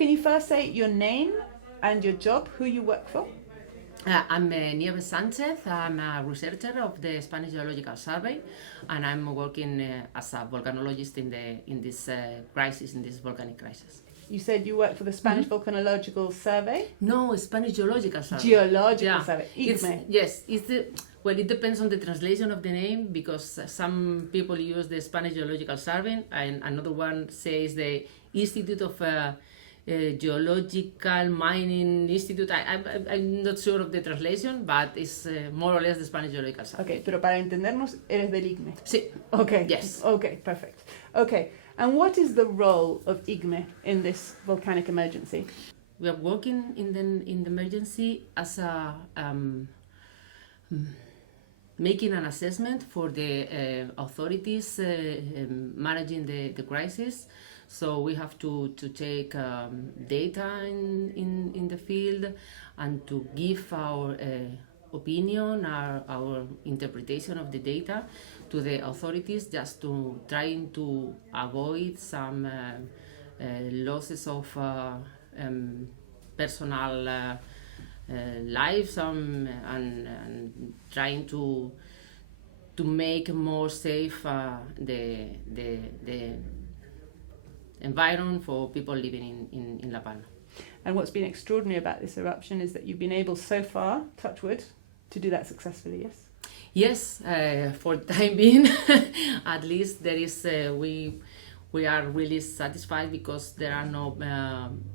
Can you first say your name and your job, who you work for? I'm Nieves Sanchez. I'm a researcher of the Spanish Geological Survey, and I'm working as a volcanologist in this crisis, in this volcanic crisis. You said you work for the Spanish Volcanological Survey? No, Spanish Geological Survey. Geological Survey, IGME. Well, it depends on the translation of the name, because some people use the Spanish Geological Survey, and another one says the Institute of Geological Mining Institute. I'm not sure of the translation, but it's more or less the Spanish Geological Survey. Okay, pero para entendernos, eres del IGME. Sí. Okay. Yes. Okay, perfect. Okay, and what is the role of IGME in this volcanic emergency? We are working in the emergency as a making an assessment for the authorities managing the crisis. So we have to take data in the field and to give our opinion, our interpretation of the data to the authorities, just to trying to avoid some losses of personal lives, and trying to make more safe the environment for people living in La Palma. And what's been extraordinary about this eruption is that you've been able so far, touch wood, to do that successfully, yes? Yes, for the time being, at least there is, we are really satisfied because there are no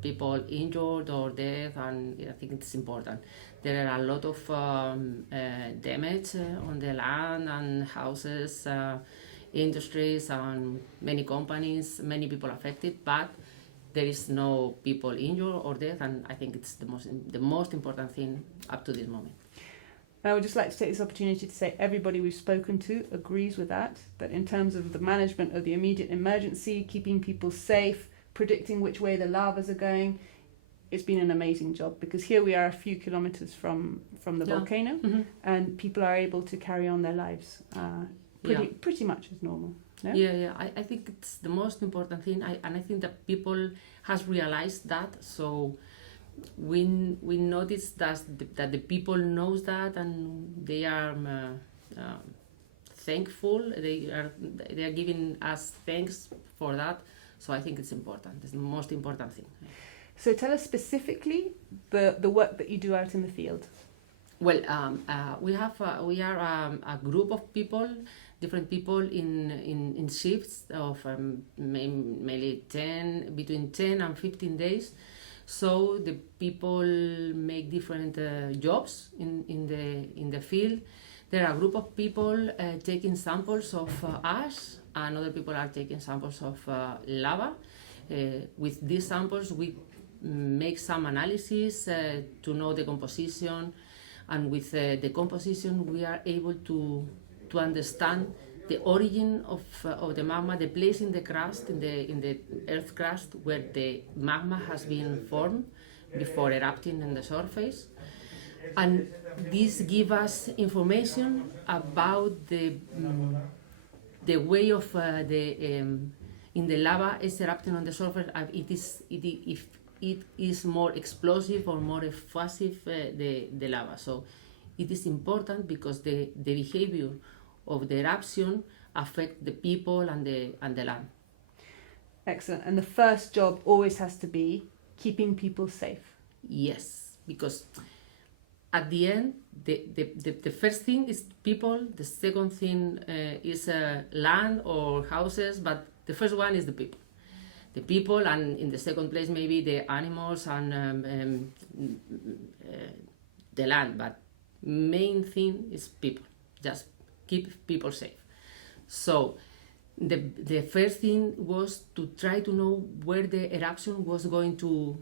people injured or dead, and I think it's important. There are a lot of damage on the land and houses, industries, and many companies, many people affected, but there is no people injured or dead, and I think it's the most important thing up to this moment. And I would just like to take this opportunity to say everybody we've spoken to agrees with that in terms of the management of the immediate emergency, keeping people safe, predicting which way the lavas are going, it's been an amazing job, because here we are a few kilometers from the volcano, and people are able to carry on their lives pretty much as normal. No? Yeah. I think it's the most important thing, and I think that people has realized that. So we noticed that the people knows that, and they are thankful. They are giving us thanks for that. So I think it's important. It's the most important thing. So tell us specifically the work that you do out in the field. Well, we are a group of people, different people in shifts of mainly between 10 and 15 days. So the people make different jobs in the field. There are a group of people taking samples of ash, and other people are taking samples of lava. With these samples, we make some analysis to know the composition, and with the composition, we are able to understand the origin of the magma, the place in the crust, in the earth crust, where the magma has been formed before erupting in the surface. And this gives us information about the way of in the lava is erupting on the surface. If it is more explosive or more effusive, the lava. So it is important because the behavior of the eruption affect the people and the land. Excellent. And the first job always has to be keeping people safe. Yes, because at the end, the first thing is people, the second thing is land or houses, but the first one is the people. The people, and in the second place maybe the animals and the land, but main thing is people. Just keep people safe. So the first thing was to try to know where the eruption was going to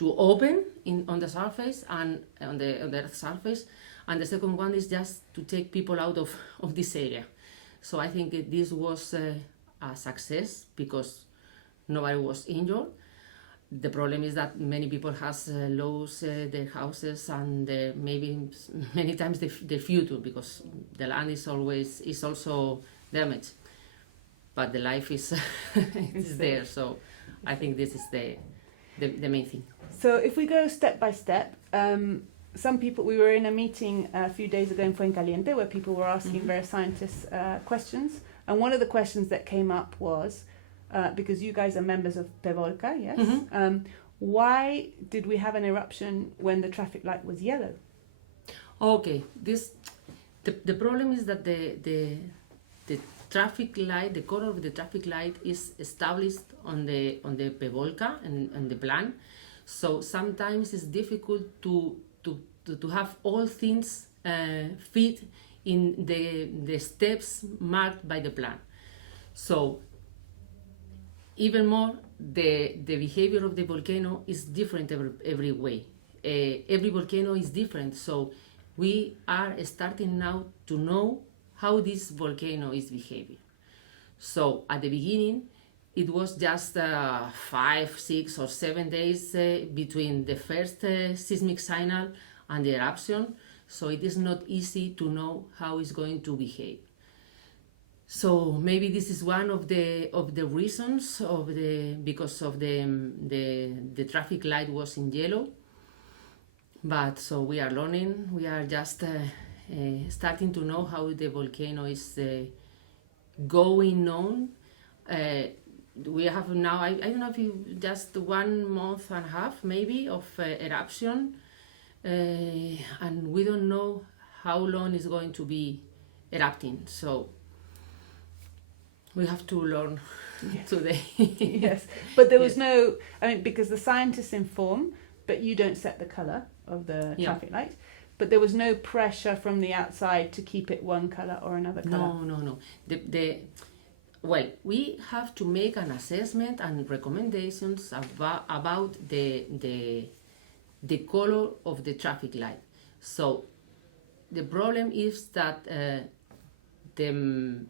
open on the surface and on the Earth's surface, and the second one is just to take people out of this area. So I think this was a success because nobody was injured. The problem is that many people has lost their houses and maybe many times the future, because the land is also damaged, but the life is is there. So I think this is the main thing. So if we go step by step, some people, we were in a meeting a few days ago in Fuencaliente where people were asking various scientists questions. And one of the questions that came up was, because you guys are members of PEVOLCA, yes? Why did we have an eruption when the traffic light was yellow? Okay, the problem is that the traffic light, the color of the traffic light is established on the PEVOLCA and the plan. So sometimes it's difficult to have all things fit in the steps marked by the plan. So even more, the behavior of the volcano is different every way. Every volcano is different, so we are starting now to know how this volcano is behaving. So at the beginning, it was just 5, 6, or 7 days between the first seismic signal and the eruption, so it is not easy to know how it's going to behave. So maybe this is one of the reasons because of the traffic light was in yellow. But so we are learning. We are just starting to know how the volcano is going on. We have now, I don't know if you just 1 month and a half maybe of eruption, and we don't know how long it's going to be erupting. So we have to learn today. Yes, but there was no, I mean, because the scientists inform, but you don't set the color of the traffic light. But there was no pressure from the outside to keep it one color or another color. No. Well, we have to make an assessment and recommendations about the color of the traffic light. So the problem is that the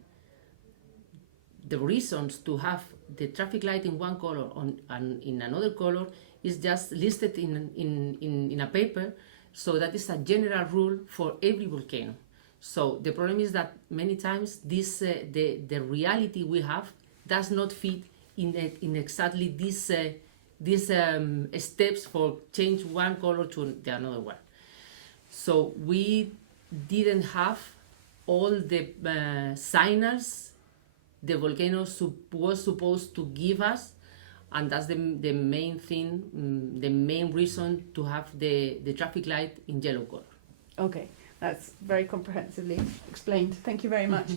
reasons to have the traffic light in one color and in another color is just listed in a paper. So that is a general rule for every volcano. So the problem is that many times this the reality we have does not fit in exactly these steps for change one color to the another one. So we didn't have all the signals the volcano was supposed to give us, and that's the main thing, the main reason to have the traffic light in yellow color. Okay, that's very comprehensively explained. Thank you very much.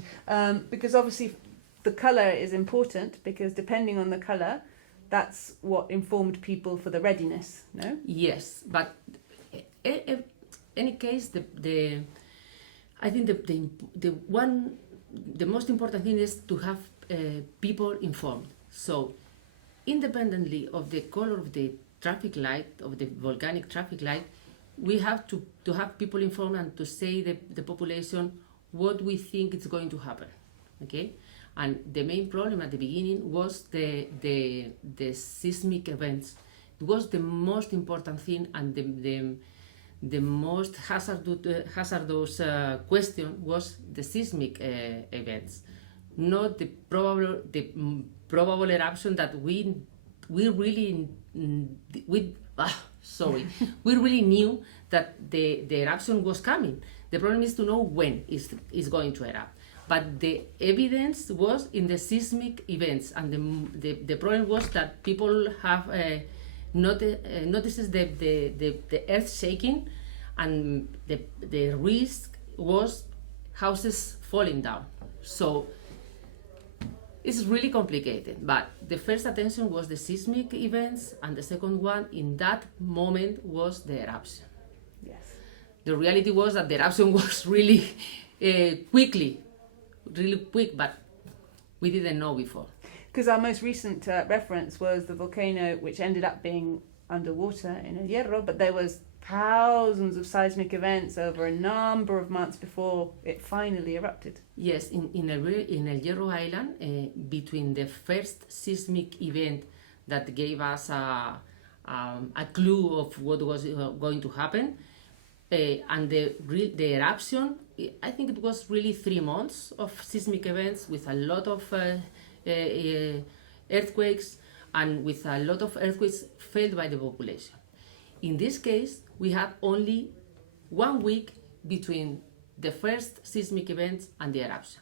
Because obviously the color is important, because depending on the color, that's what informed people for the readiness, no? Yes, but in any case, I think the most important thing is to have people informed. So independently of the color of the traffic light, of the volcanic traffic light, we have to have people informed and to say the population what we think is going to happen. Okay? And the main problem at the beginning was the seismic events. It was the most important thing, and the most hazardous question was the seismic events, not the probable eruption that we really knew that the eruption was coming. The problem is to know when it's going to erupt. But the evidence was in the seismic events, and the problem was that people have notices the earth shaking, and the risk was houses falling down. So it's really complicated, but the first attention was the seismic events, and the second one in that moment was the eruption. Yes. The reality was that the eruption was really really quick, but we didn't know before. Because our most recent reference was the volcano, which ended up being underwater in El Hierro, but there was thousands of seismic events over a number of months before it finally erupted. Yes, in El Hierro Island, between the first seismic event that gave us a clue of what was going to happen, and the eruption, I think it was really 3 months of seismic events with a lot of earthquakes, and with a lot of earthquakes felt by the population. In this case, we had only 1 week between the first seismic events and the eruption.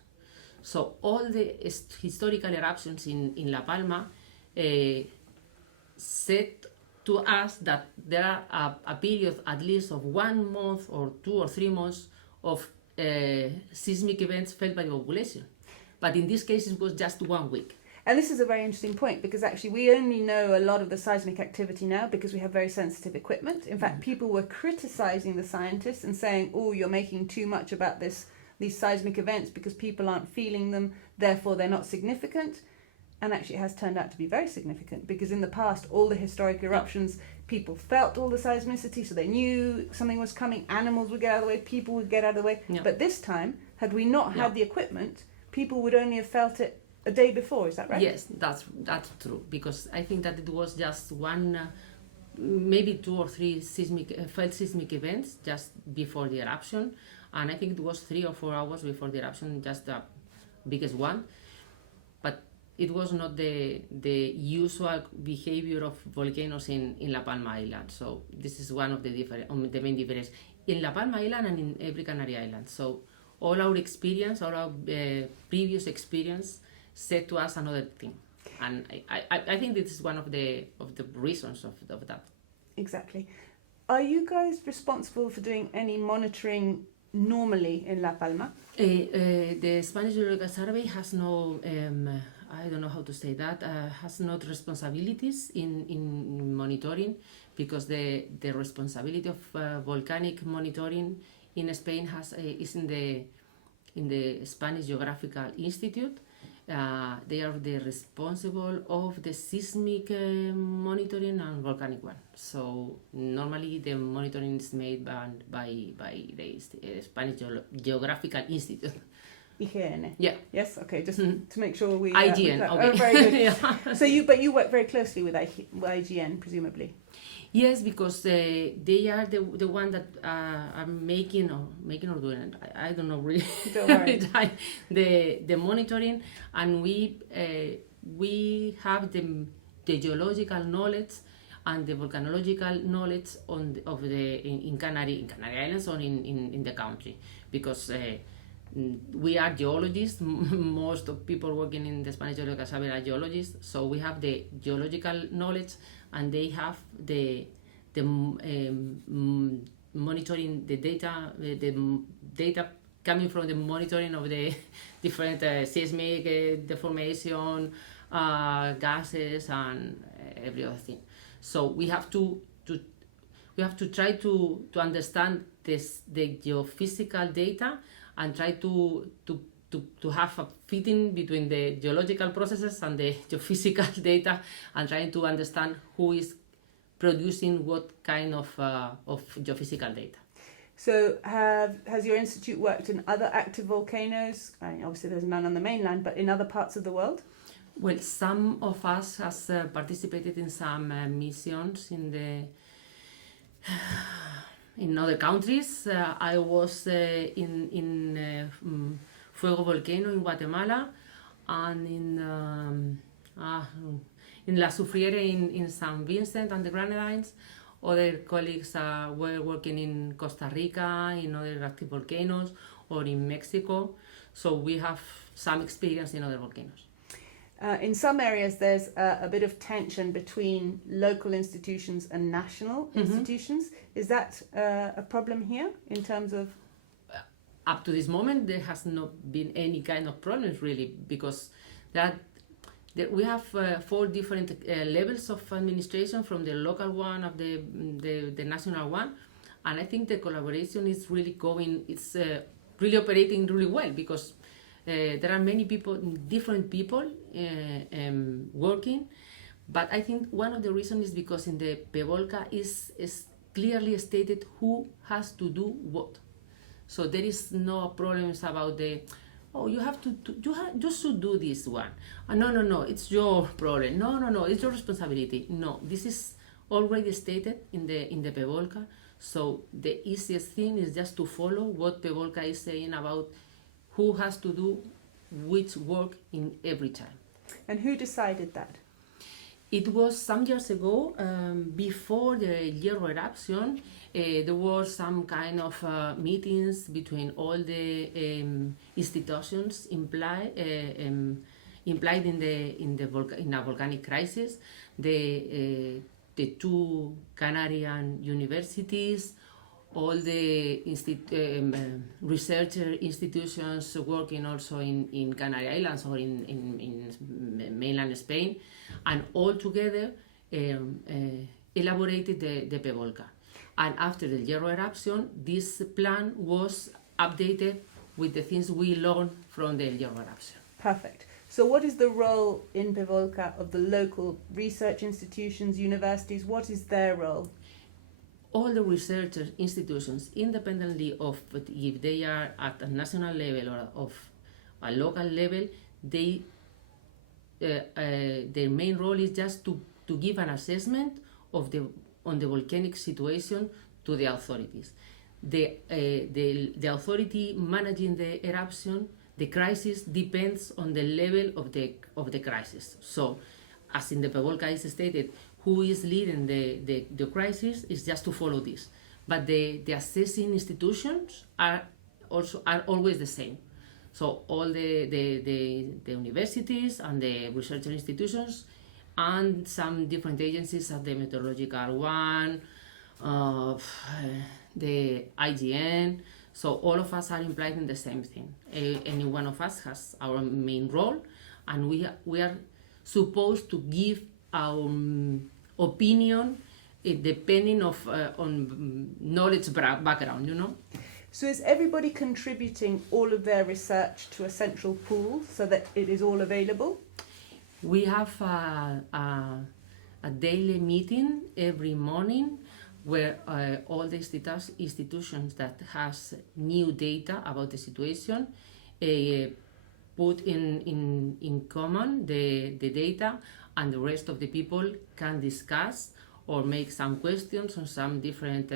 So all the historical eruptions in La Palma said to us that there are a period at least of 1 month or 2 or 3 months of seismic events felt by the population. But in this case, it was just 1 week. And this is a very interesting point, because actually we only know a lot of the seismic activity now because we have very sensitive equipment. In fact, people were criticizing the scientists and saying, oh, you're making too much about these seismic events because people aren't feeling them, therefore they're not significant. And actually it has turned out to be very significant, because in the past, all the historic eruptions, people felt all the seismicity, so they knew something was coming, animals would get out of the way, people would get out of the way. Yeah. But this time, had we not had the equipment, people would only have felt it a day before, is that right? Yes, that's true, because I think that it was just one, maybe 2 or 3 felt seismic events just before the eruption, and I think it was 3 or 4 hours before the eruption, just the biggest one. But it was not the usual behavior of volcanoes in La Palma Island. So this is one of the main differences in La Palma Island and in every Canary Island. So all our experience, all our previous experience said to us another thing, and I think this is one of the reasons of that. Exactly. Are you guys responsible for doing any monitoring normally in La Palma? The Spanish Geological Survey has no, I don't know how to say that, has not responsibilities in monitoring, because the responsibility of volcanic monitoring in Spain is in the Spanish Geographical Institute. They are the responsible of the seismic monitoring and volcanic one. So normally the monitoring is made by the Spanish Geographical Institute. IGME. Yeah. Yes. Okay. Just to make sure we. IGN. Okay. Oh, very good. Yeah. So you work very closely with IGN, presumably. Yes, because they are the one that are making or doing it. I don't know really. Don't worry. the monitoring, and we have the geological knowledge and the volcanological knowledge in Canary Islands or in the country, because we are geologists. Most of people working in the Spanish Geological Survey are geologists, so we have the geological knowledge, and they have the monitoring the data coming from the monitoring of the different seismic deformation, gases, and every other thing. So we have to try to understand the geophysical data and try to have a fitting between the geological processes and the geophysical data, and trying to understand who is producing what kind of geophysical data. So has your institute worked in other active volcanoes? I mean, obviously there's none on the mainland, but in other parts of the world? Well, some of us has participated in some missions in other countries. I was in Fuego Volcano in Guatemala, and in La Soufriere in San Vincent and the Grenadines. Other colleagues were working in Costa Rica, in other active volcanoes, or in Mexico. So we have some experience in other volcanoes. In some areas, there's a bit of tension between local institutions and national institutions. Is that a problem here in terms of? Up to this moment, there has not been any kind of problems really, because we have 4 different levels of administration, from the local one of the national one, and I think the collaboration is really going. It's really operating really well, because there are many people, different people working, but I think one of the reasons is because in the PEVOLCA is clearly stated who has to do what. So there is no problems about you have to you should do this one. No, it's your problem. No, it's your responsibility. No, this is already stated in the PEVOLCA. So the easiest thing is just to follow what PEVOLCA is saying about who has to do which work in every time. And who decided that? It was some years ago, before the Hierro eruption. There were some kind of meetings between all the institutions implied in a volcanic crisis. The two Canarian universities, all the researcher institutions working also in Canary Islands or in mainland Spain, and all together elaborated the PVolca. And after the Hierro eruption, this plan was updated with the things we learned from the Hierro eruption. Perfect. So what is the role in PVolca of the local research institutions, universities? What is their role? All the research institutions, independently of if they are at a national level or of a local level, they their main role is just to give an assessment of on the volcanic situation to the authorities. The authority managing the eruption, the crisis depends on the level of the crisis. So, as in the PVolca is stated, who is leading the crisis is just to follow this. But the assessing institutions are always the same. So all the universities and the research institutions and some different agencies at the meteorological one, the IGN. So all of us are implied in the same thing. Any one of us has our main role, and we are supposed to give our opinion depending on knowledge background, you know. So is everybody contributing all of their research to a central pool so that it is all available? We have a daily meeting every morning where all the institutions that has new data about the situation put in common the data, and the rest of the people can discuss or make some questions on some different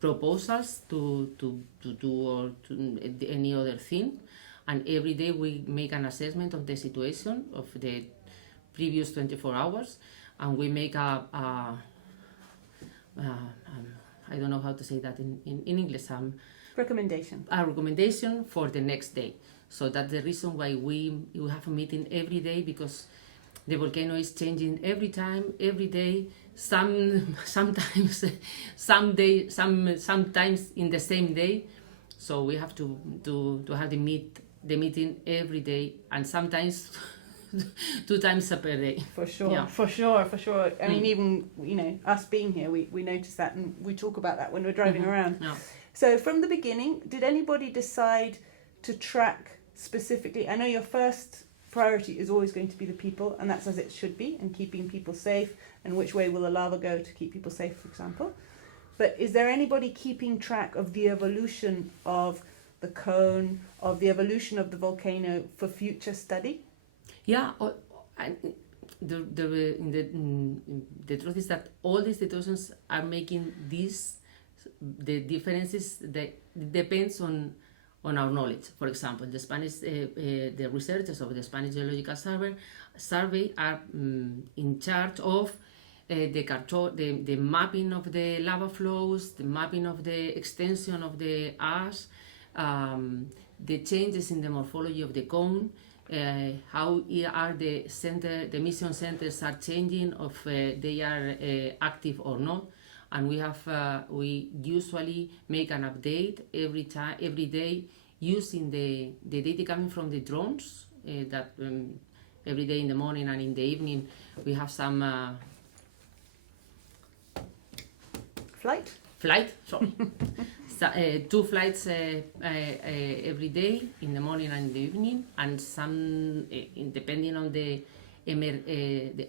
proposals to do or to any other thing. And every day we make an assessment of the situation of the previous 24 hours, and we make I don't know how to say that in English, recommendation. A recommendation for the next day. So that's the reason why we have a meeting every day, because the volcano is changing every time, every day. Sometimes in the same day. So we have to have the meeting every day, and sometimes 2 times per day. For sure, yeah. for sure. I mean, even us being here, we notice that, and we talk about that when we're driving around. Yeah. So from the beginning, did anybody decide to track specifically? I know your first priority is always going to be the people, and that's as it should be, and keeping people safe, and which way will the lava go to keep people safe, for example. But is there anybody keeping track of the evolution of the cone, of the evolution of the volcano for future study? Yeah, the truth is that all the institutions are making this. The differences that depends on our knowledge. For example, the Spanish, the researchers of the Spanish Geological Survey are in charge of the mapping of the lava flows, the mapping of the extension of the ash, the changes in the morphology of the cone, how are the emission centers are changing, if they are active or not. And we usually make an update every day using the data coming from the drones. That every day in the morning and in the evening we have some flight. Sorry, so, 2 flights every day in the morning and in the evening, and some depending on the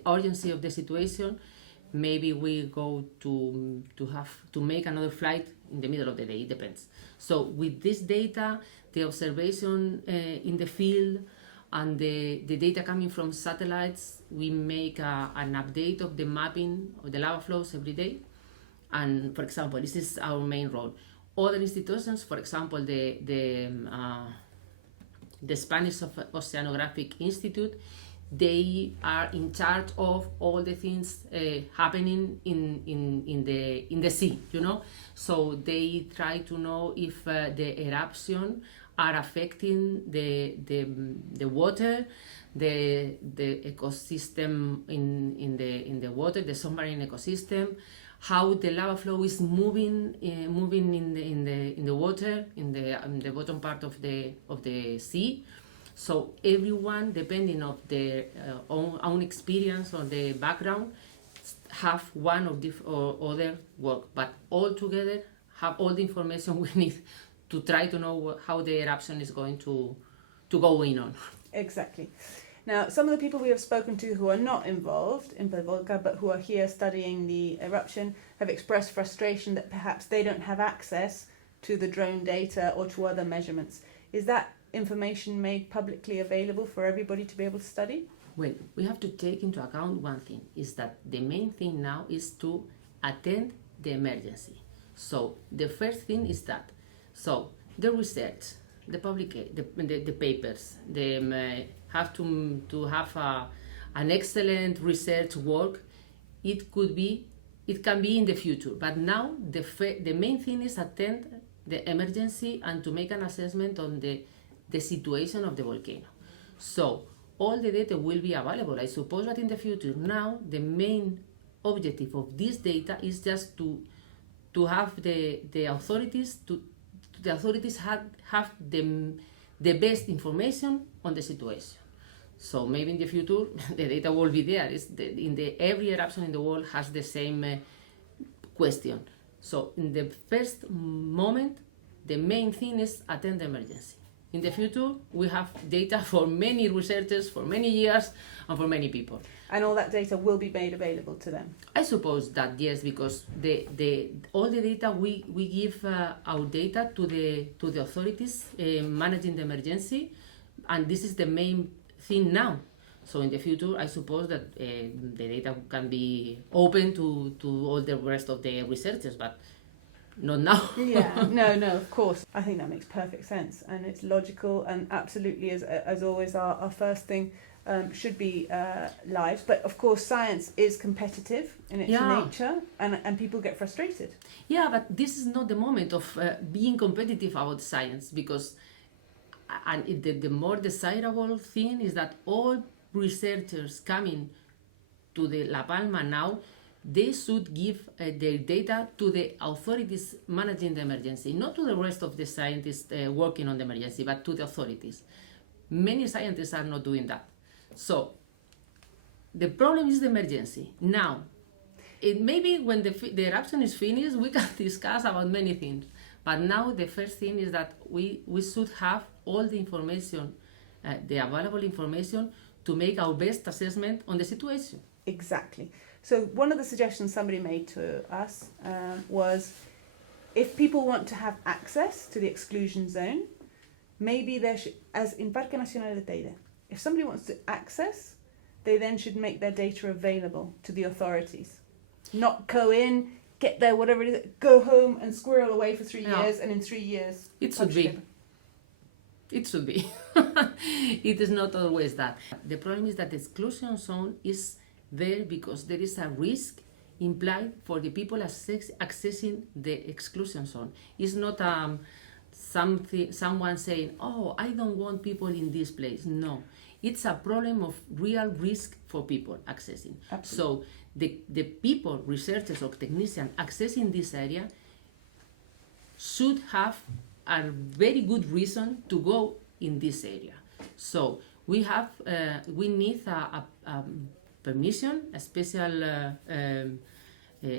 urgency of the situation. Maybe we go to make another flight in the middle of the day. It depends. So with this data, the observation in the field and the data coming from satellites, we make an update of the mapping of the lava flows every day. And for example, this is our main role. Other institutions, for example, the Spanish Oceanographic Institute, they are in charge of all the things happening in the sea, you know. So they try to know if the eruption are affecting the water, the ecosystem in the water, the submarine ecosystem, how the lava flow is moving in the water, in the bottom part of the sea. So everyone, depending on their own experience or the background, have one or other work, but all together have all the information we need to try to know how the eruption is going to go on. Exactly. Now, some of the people we have spoken to who are not involved in Volcano but who are here studying the eruption have expressed frustration that perhaps they don't have access to the drone data or to other measurements. Is that information made publicly available for everybody to be able to study? Well, we have to take into account one thing, is that the main thing now is to attend the emergency. So the first thing is that. So the research, the papers, they have to have an excellent research work. It can be in the future, but now the main thing is attend the emergency and to make an assessment on the situation of the volcano. So all the data will be available. I suppose that in the future, now the main objective of this data is just to have the authorities have the best information on the situation. So maybe in the future the data will be there. Every eruption in the world has the same question. So in the first moment, the main thing is attend the emergency. In the future, we have data for many researchers, for many years, and for many people. And all that data will be made available to them? I suppose that yes, because all the data we give our data to the authorities managing the emergency, and this is the main thing now. So in the future, I suppose that the data can be open to all the rest of the researchers, but not now. Yeah, no, of course. I think that makes perfect sense, and it's logical, and absolutely, as always, our first thing should be lives. But of course, science is competitive in its nature, and people get frustrated. Yeah, but this is not the moment of being competitive about science, because the more desirable thing is that all researchers coming to the La Palma now, they should give their data to the authorities managing the emergency, not to the rest of the scientists working on the emergency, but to the authorities. Many scientists are not doing that. So the problem is the emergency. Now, maybe when the eruption is finished, we can discuss about many things. But now the first thing is that we should have all the information, the available information, to make our best assessment on the situation. Exactly. So one of the suggestions somebody made to us was, if people want to have access to the exclusion zone, maybe there should, as in Parque Nacional de Teide, if somebody wants to access, they then should make their data available to the authorities. Not go in, get there, whatever it is, go home and squirrel away for 3 years, and in 3 years... It should be. It should be. It is not always that. The problem is that the exclusion zone is there because there is a risk implied for the people accessing the exclusion zone. It's not someone saying, oh, I don't want people in this place. No, it's a problem of real risk for people accessing. Absolutely. So the people, researchers or technicians accessing this area should have a very good reason to go in this area. So we need a permission, a special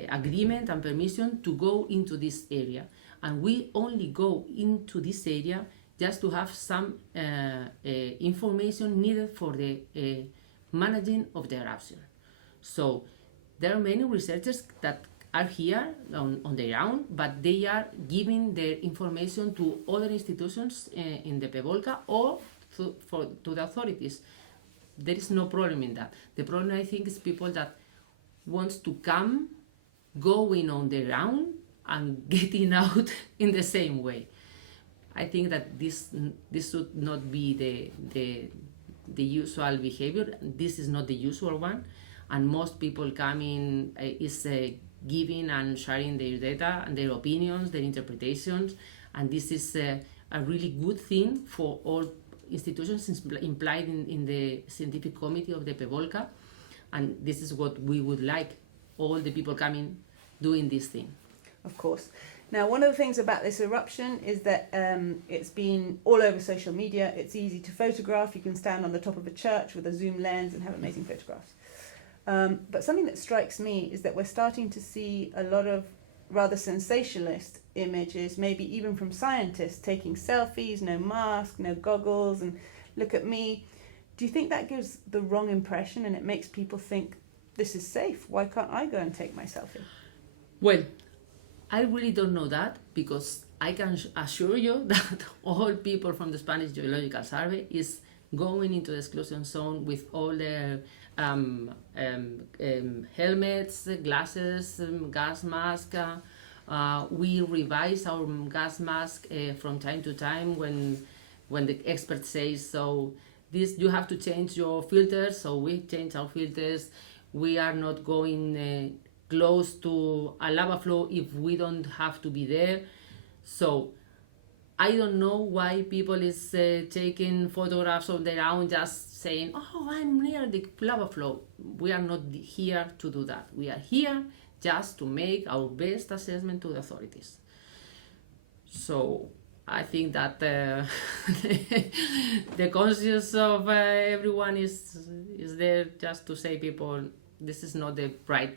agreement and permission to go into this area. And we only go into this area just to have some information needed for the managing of the eruption. So there are many researchers that are here on their own, but they are giving their information to other institutions in the PEVOLCA or to the authorities. There is no problem in that. The problem, I think, is people that want to come, going on their own, and getting out in the same way. I think that this should not be the usual behavior. This is not the usual one, and most people coming is giving and sharing their data and their opinions, their interpretations, and this is a really good thing for all institutions implied in the scientific committee of the PEVOLCA, and this is what we would like all the people coming doing this thing. Of course. Now, one of the things about this eruption is that it's been all over social media. It's easy to photograph. You can stand on the top of a church with a zoom lens and have amazing photographs. But something that strikes me is that we're starting to see a lot of rather sensationalist images, maybe even from scientists taking selfies, no mask, no goggles, and look at me. Do you think that gives the wrong impression and it makes people think this is safe? Why can't I go and take my selfie? Well, I really don't know that, because I can assure you that all people from the Spanish Geological Survey is going into the exclusion zone with all their helmets, glasses, gas mask. We revise our gas mask from time to time when the expert says so. This you have to change your filters, so we change our filters. We are not going close to a lava flow if we don't have to be there. So I don't know why people is taking photographs of their own, just saying, oh, I'm near the lava flow. We are not here to do that. We are here just to make our best assessment to the authorities. So I think that the conscience of everyone is there just to say people, this is not the right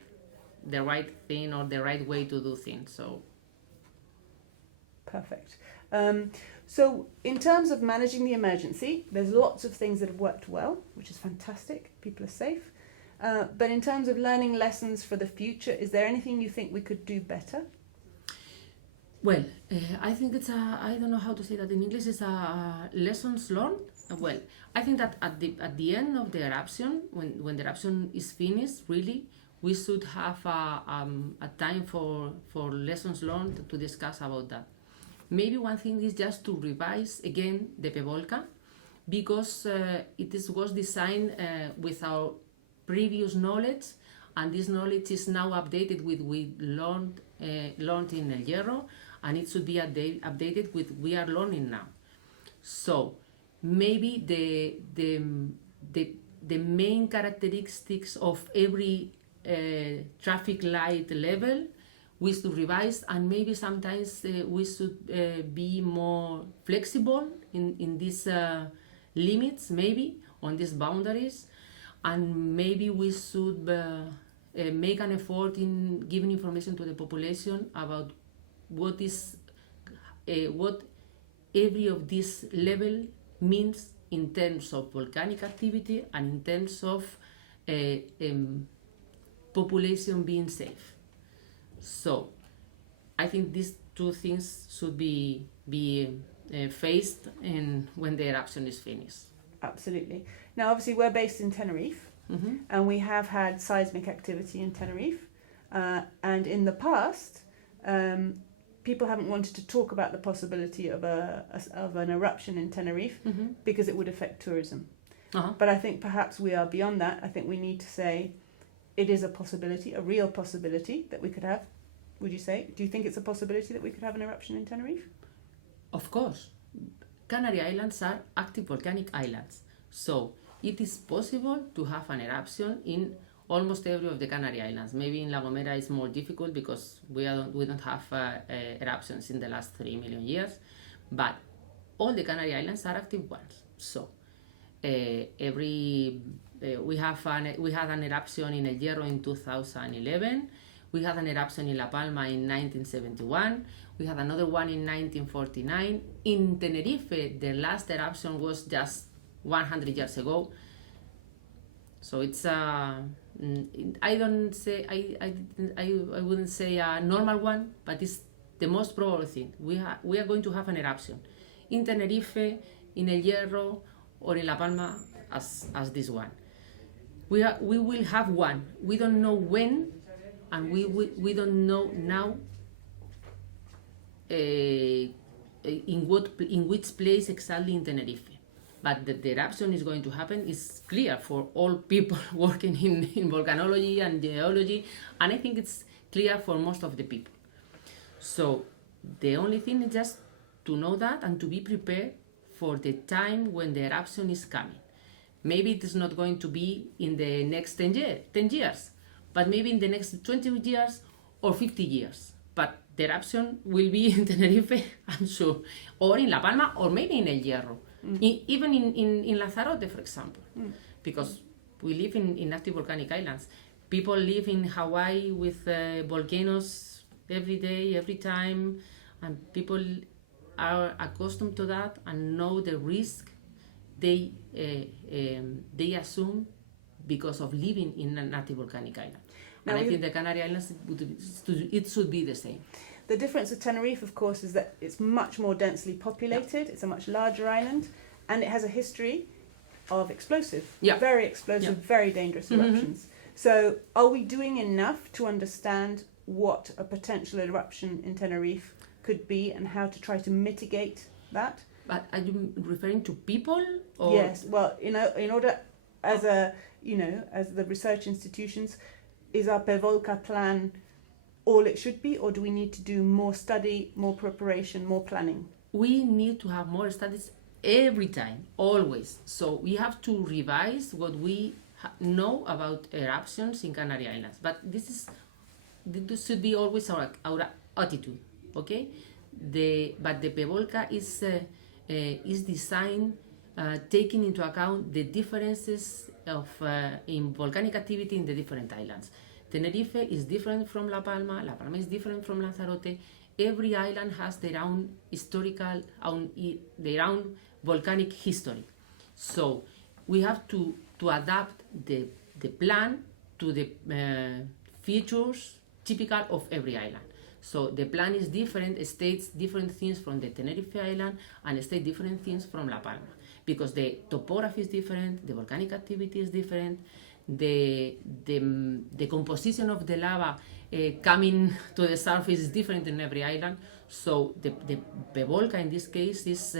thing or the right way to do things. So perfect. So in terms of managing the emergency, there's lots of things that have worked well, which is fantastic. People are safe. But in terms of learning lessons for the future, is there anything you think we could do better? Well, I think it's I don't know how to say that in English, it's a lessons learned. Well, I think that at the end of the eruption, when the eruption is finished, really, we should have a time for lessons learned to discuss about that. Maybe one thing is just to revise again the PEVOLCA, because was designed with our previous knowledge, and this knowledge is now updated with we learned in El Hierro, and it should be updated with we are learning now. So maybe the main characteristics of every traffic light level we should revise, and maybe sometimes we should be more flexible in these limits, maybe on these boundaries, and maybe we should make an effort in giving information to the population about what every of this level means in terms of volcanic activity and in terms of population being safe. So I think these two things should be faced when the eruption is finished. Absolutely. Now, obviously, we're based in Tenerife, and we have had seismic activity in Tenerife. And in the past, people haven't wanted to talk about the possibility of an eruption in Tenerife because it would affect tourism. But I think perhaps we are beyond that. I think we need to say it is a possibility, a real possibility that we could have. Would you say? Do you think it's a possibility that we could have an eruption in Tenerife? Of course. Canary Islands are active volcanic islands. So it is possible to have an eruption in almost every of the Canary Islands. Maybe in La Gomera it's more difficult because we don't have eruptions in the last 3 million years. But all the Canary Islands are active ones. So we had an eruption in El Hierro in 2011. We had an eruption in La Palma in 1971. We had another one in 1949. In Tenerife, the last eruption was just 100 years ago. So it's I wouldn't say a normal one, but it's the most probable thing. We are going to have an eruption in Tenerife, in El Hierro, or in La Palma as this one. We will have one. We don't know when, and we don't know now in which place exactly in Tenerife. But that the eruption is going to happen is clear for all people working in volcanology and geology, and I think it's clear for most of the people. So the only thing is just to know that and to be prepared for the time when the eruption is coming. Maybe it is not going to be in the next 10 years, but maybe in the next 20 years or 50 years. But the eruption will be in Tenerife, I'm sure, or in La Palma, or maybe in El Hierro, even in Lanzarote, for example, because we live in active volcanic islands. People live in Hawaii with volcanoes every day, every time, and people are accustomed to that and know the risk they assume because of living in an active volcanic island. Now, and I think the Canary Islands, it should be the same. The difference with Tenerife, of course, is that it's much more densely populated. Yeah. It's a much larger island, and it has a history of explosive, very explosive, very dangerous eruptions. So are we doing enough to understand what a potential eruption in Tenerife could be and how to try to mitigate that? But are you referring to people? Or? Yes. Well, in order, as the research institutions, is our PEVOLCA plan all it should be, or do we need to do more study, more preparation, more planning? We need to have more studies every time, always. So we have to revise what we know about eruptions in Canary Islands. But this should be always our attitude, okay? But the PEVOLCA is designed taking into account the differences of in volcanic activity in the different islands. Tenerife is different from La Palma. La Palma is different from Lanzarote. Every island has their own their own volcanic history. So we have to adapt the plan to the features typical of every island. So the plan is different, it states different things from the Tenerife island and states different things from La Palma, because the topography is different, the volcanic activity is different, the composition of the lava coming to the surface is different in every island. So the PEVOLCA in this case is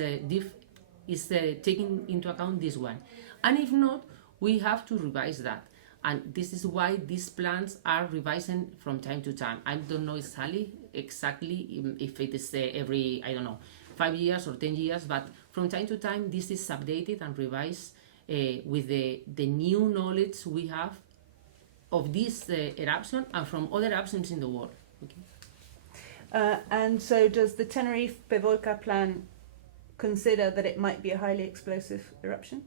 taking into account this one. And if not, we have to revise that. And this is why these plans are revising from time to time. I don't know exactly if it is every, 5 years or 10 years, but from time to time this is updated and revised with the new knowledge we have of this eruption and from other eruptions in the world. Okay. And so does the Tenerife PEVOLCA plan consider that it might be a highly explosive eruption?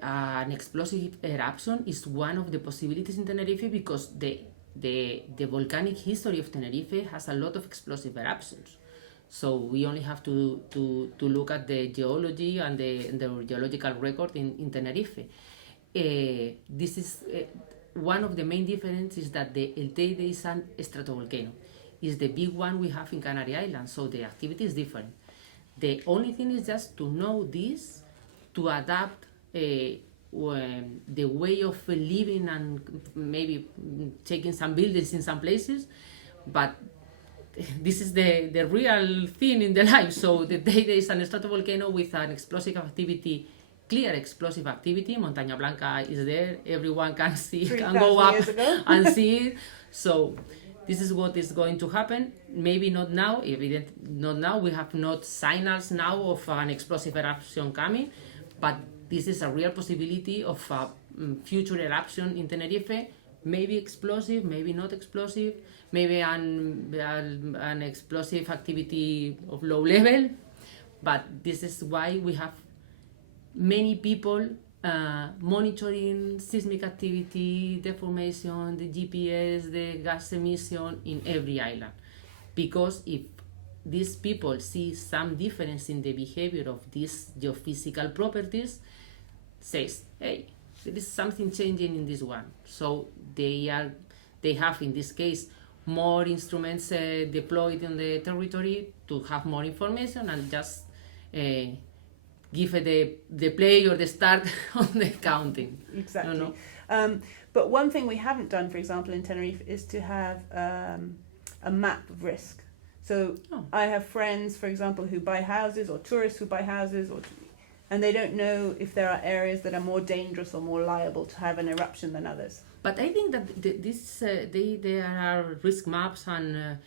An explosive eruption is one of the possibilities in Tenerife, because the volcanic history of Tenerife has a lot of explosive eruptions. So we only have to look at the geology and the geological record in Tenerife. This is one of the main differences, is that the El Teide is an stratovolcano. It's the big one we have in Canary Islands, so the activity is different. The only thing is just to know this, to adapt the way of living and maybe taking some buildings in some places, but this is the real thing in the life. So the Teide is an stratovolcano with an explosive activity, clear explosive activity. Montaña Blanca is there, everyone can see, can go up and see it. So this is what is going to happen. Maybe not now, not now. We have not signals now of an explosive eruption coming, but this is a real possibility of a future eruption in Tenerife. Maybe explosive, maybe not explosive, maybe an explosive activity of low level. But this is why we have many people monitoring seismic activity, the formation, the GPS, the gas emission in every island. Because if these people see some difference in the behavior of these geophysical properties, says, hey, there is something changing in this one. So they have, in this case, more instruments deployed in the territory to have more information and just give it the play or the start on the counting. Exactly. You know? But one thing we haven't done, for example, in Tenerife is to have a map of risk. So So I have friends, for example, who buy houses, or tourists who buy houses, and they don't know if there are areas that are more dangerous or more liable to have an eruption than others. But I think that there are risk maps and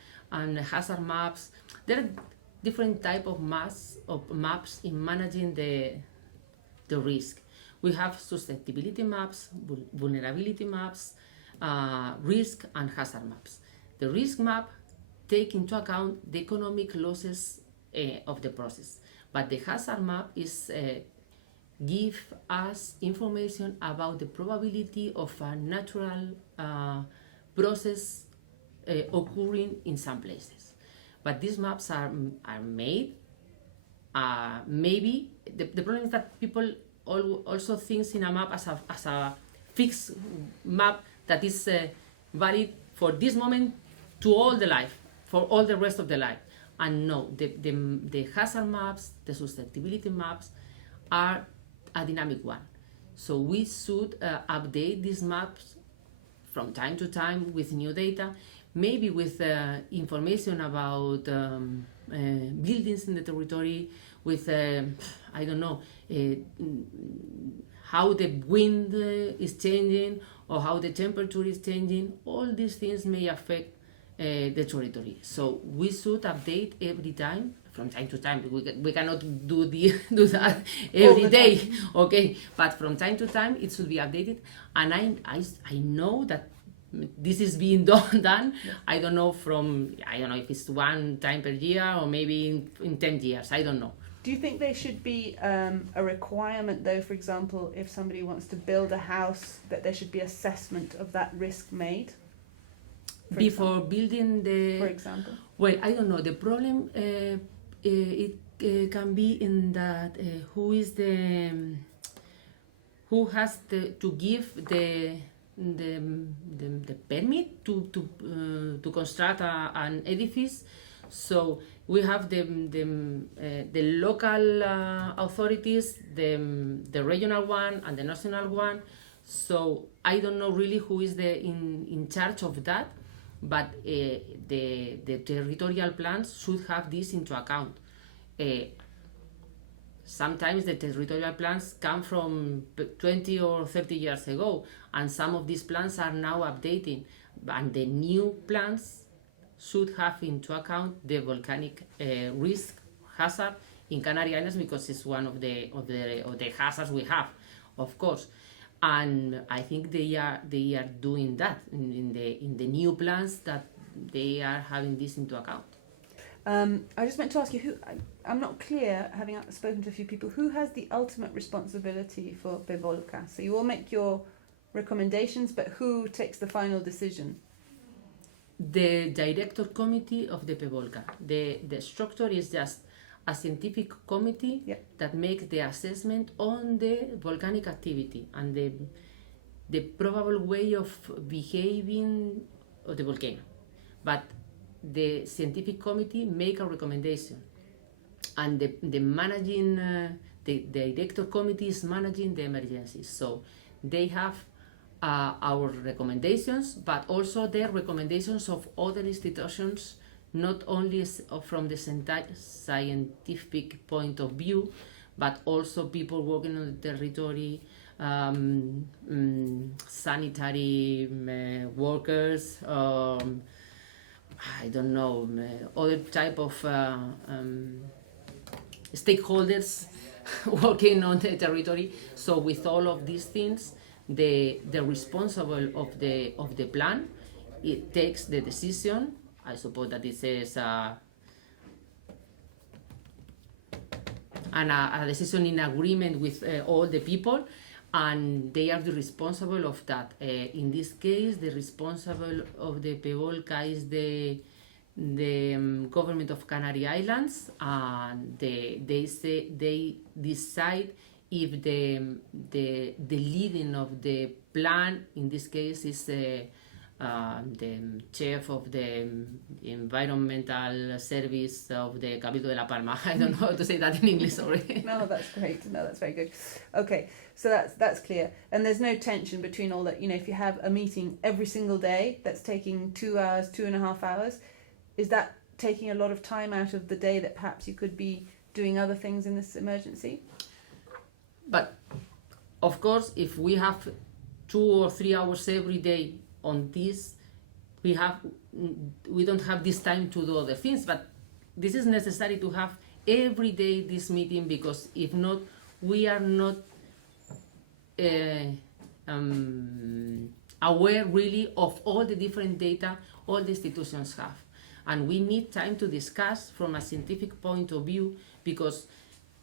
hazard maps. There are different type of maps in managing the risk. We have susceptibility maps, vulnerability maps, risk and hazard maps. The risk map take into account the economic losses of the process, but the hazard map is give us information about the probability of a natural process occurring in some places. But these maps are made. Maybe the problem is that people also think in a map as a fixed map that is valid for this moment to all the life, for all the rest of the life. And no, the hazard maps, the susceptibility maps are a dynamic one. So we should update these maps from time to time with new data, maybe with information about buildings in the territory, with, I don't know, how the wind is changing or how the temperature is changing. All these things may affect the territory. So we should update every time, from time to time. We cannot do that every day, okay? But from time to time, it should be updated. And I know that this is being done. Yeah. I don't know if it's one time per year or maybe in 10 years. I don't know. Do you think there should be a requirement, though, for example, if somebody wants to build a house, that there should be assessment of that risk made? Before building for example? Well, I don't know. The problem it can be in that who has to give the permit to construct an edifice. So we have the local authorities, the regional one and the national one. So I don't know really who is in charge of that, but the territorial plans should have this into account. Sometimes the territorial plans come from 20 or 30 years ago, and some of these plans are now updating, and the new plans should have into account the volcanic risk hazard in Canary Islands, because it's one of the hazards we have, of course. And I think they are doing that in the new plans, that they are having this into account. I just meant to ask you, I'm not clear, having spoken to a few people, who has the ultimate responsibility for PEVOLCA? So you all make your recommendations, but who takes the final decision? The director committee of the PEVOLCA. The structure is just a scientific committee that makes the assessment on the volcanic activity and the probable way of behaving of the volcano. But the scientific committee make a recommendation, and the managing the director committee is managing the emergencies. So they have our recommendations, but also the recommendations of other institutions, not only from the scientific point of view, but also people working on the territory, sanitary workers, I don't know, other type of stakeholders working on the territory. So with all of these things, the responsible of the plan, it takes the decision. I suppose that it says a decision in agreement with all the people, and they are the responsible of that. In this case, the responsible of the PEVOLCA is the government of Canary Islands, and they decide if the leading of the plan, in this case, is the chief of the environmental service of the Cabildo de La Palma. I don't know how to say that in English, sorry. No, that's great. No, that's very good. Okay, so that's clear. And there's no tension between all that. You know, if you have a meeting every single day that's taking 2 hours, 2.5 hours, is that taking a lot of time out of the day that perhaps you could be doing other things in this emergency? But of course, if we have 2 or 3 hours every day on this, we don't have this time to do other things. But this is necessary to have every day this meeting, because if not, we are not aware really of all the different data all the institutions have. And we need time to discuss from a scientific point of view, because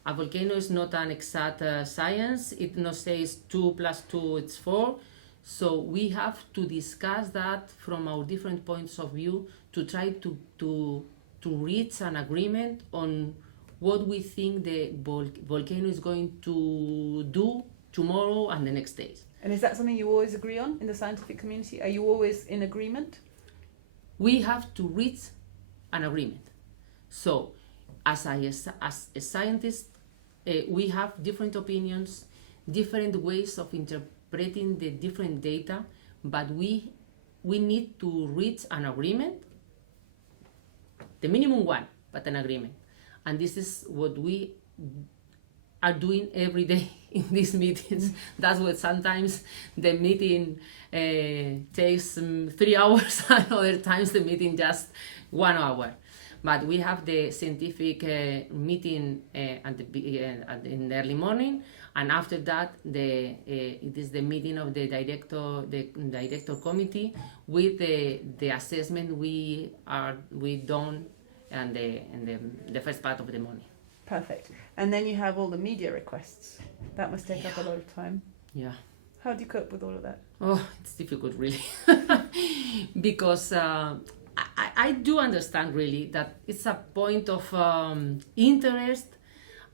a volcano is not an exact science. It not says 2 + 2 it's 4. So we have to discuss that from our different points of view to try to reach an agreement on what we think the volcano is going to do tomorrow and the next days. And is that something you always agree on in the scientific community? Are you always in agreement? We have to reach an agreement. So as a scientist, we have different opinions, different ways of interpreting the different data, but we need to reach an agreement, the minimum one, but an agreement. And this is what we are doing every day in these meetings. That's what sometimes the meeting takes 3 hours, and other times the meeting just 1 hour. But we have the scientific meeting in the early morning, and after that, it is the meeting of the director committee with the assessment we done and the first part of the morning. Perfect. And then you have all the media requests. That must take up a lot of time. Yeah. How do you cope with all of that? Oh, it's difficult, really, because I do understand really that it's a point of interest,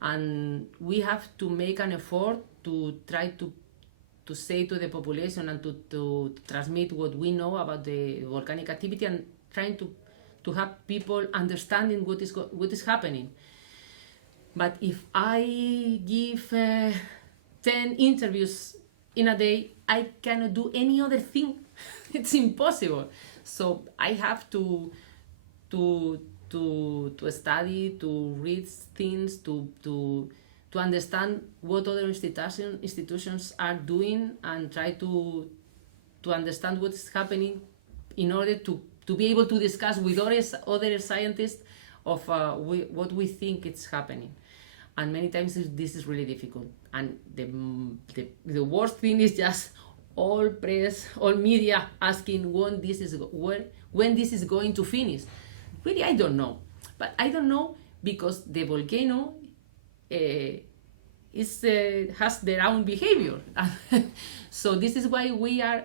and we have to make an effort to try to say to the population and to transmit what we know about the volcanic activity, and trying to have people understanding what is happening. But if I give 10 interviews in a day, I cannot do any other thing. It's impossible. So I have to study, to read things, to understand what other institutions are doing, and try to understand what is happening in order to be able to discuss with other scientists of what we think it's happening. And many times this is really difficult. And the worst thing is just all press, all media asking when this is going to finish. Really, I don't know. But I don't know because the volcano has their own behavior. So this is why we are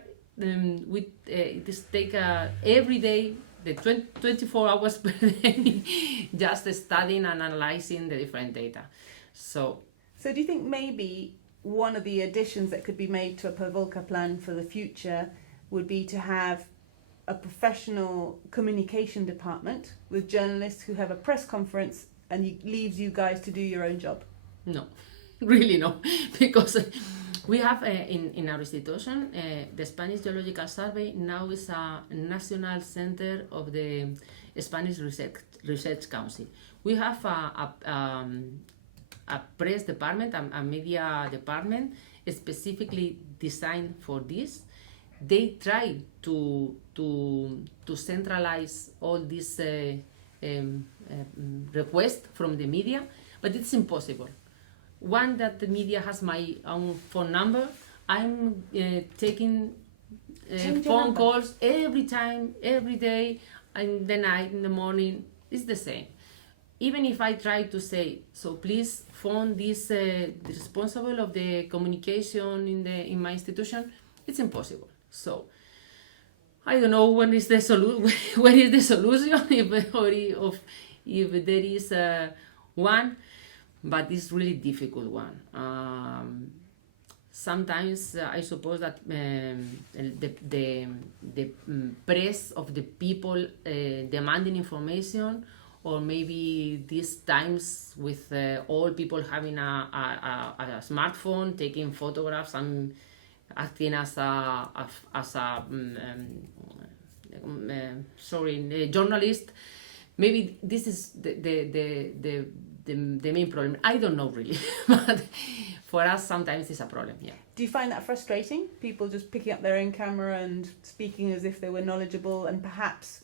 take every day, the 24 hours per day, just studying and analyzing the different data. So do you think maybe one of the additions that could be made to a PAVOLCA plan for the future would be to have a professional communication department with journalists who have a press conference and leaves you guys to do your own job? No, really no, because we have in our institution, the Spanish Geological Survey now is a national center of the Spanish Research Council. We have a press department, a media department specifically designed for this. They try to centralize all these requests from the media, but it's impossible. One, that the media has my own phone number. I'm taking phone calls every time, every day, and the night, in the morning. It's the same. Even if I try to say, so please phone this the responsible of the communication in my institution, it's impossible. So I don't know when is the where is the solution, if there is one. But it's really difficult one. Sometimes I suppose that the press of the people demanding information, or maybe these times with all people having a smartphone, taking photographs and acting as a journalist, maybe this is the main problem. I don't know really, but for us sometimes it's a problem. Yeah. Do you find that frustrating? People just picking up their own camera and speaking as if they were knowledgeable and perhaps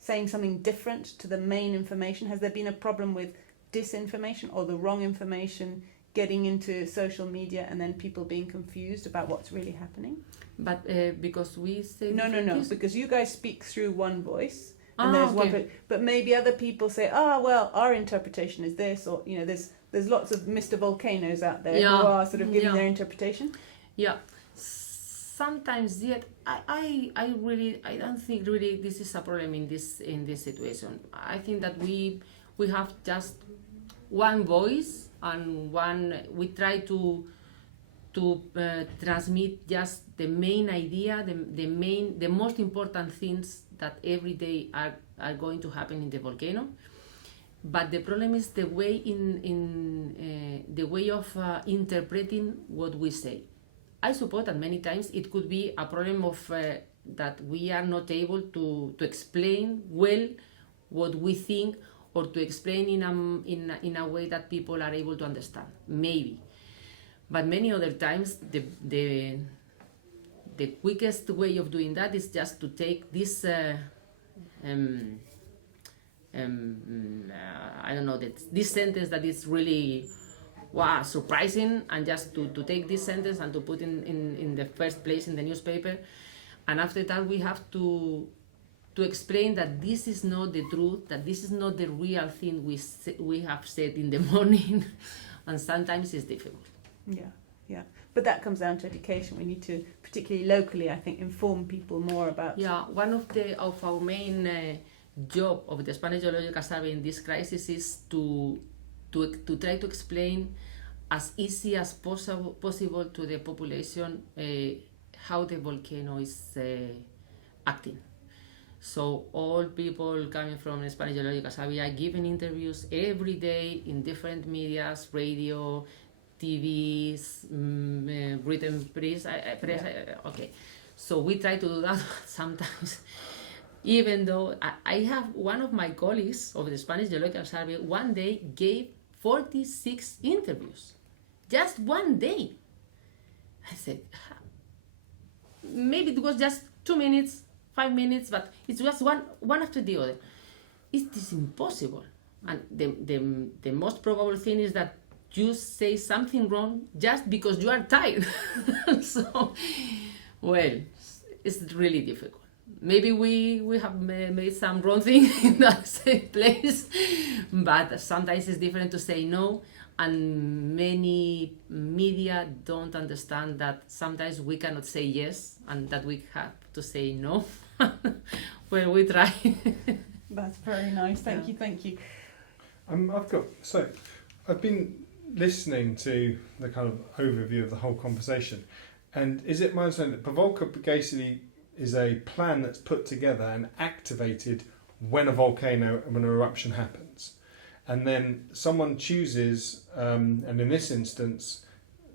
saying something different to the main information? Has there been a problem with disinformation or the wrong information getting into social media and then people being confused about what's really happening? But because we say No, because you guys speak through one voice and there's okay. one, but maybe other people say, well, our interpretation is this, or there's lots of Mr. Volcanoes out there who are sort of giving their interpretation. Yeah, sometimes yet I don't think really this is a problem in this situation. I think that we have just one voice and we try to transmit just the main idea, the most important things that every day are going to happen in the volcano. But the problem is the way the way of interpreting what we say. I suppose that many times it could be a problem of that we are not able to explain well what we think, or to explain in a way that people are able to understand, maybe. But many other times the quickest way of doing that is just to take this I don't know, this sentence that is really surprising, and just to take this sentence and to put in the first place in the newspaper, and after that we have to explain that this is not the truth, that this is not the real thing we have said in the morning, and sometimes it's difficult. Yeah. But that comes down to education. We need to, particularly locally, I think, inform people more about. Yeah, one of our main job of the Spanish Geological Survey in this crisis is to try to explain as easy as possible to the population how the volcano is acting. So all people coming from the Spanish Geological Survey are giving interviews every day in different medias, radio, TVs, written press. Okay, so we try to do that sometimes. Even though I have one of my colleagues of the Spanish Geological Survey one day gave 46 interviews, just one day. I said, maybe it was just 2 minutes, 5 minutes, but it's just one after the other. It is impossible. And the most probable thing is that you say something wrong just because you are tired. So, well, it's really difficult. Maybe we have made some wrong thing in that same place, but sometimes it's different to say no, and many media don't understand that sometimes we cannot say yes and that we have to say no. Well, we try. That's very nice. Thank you. I've been listening to the kind of overview of the whole conversation, and is it my understanding that Pavolka basically is a plan that's put together and activated when a volcano, when an eruption happens, and then someone chooses, and in this instance,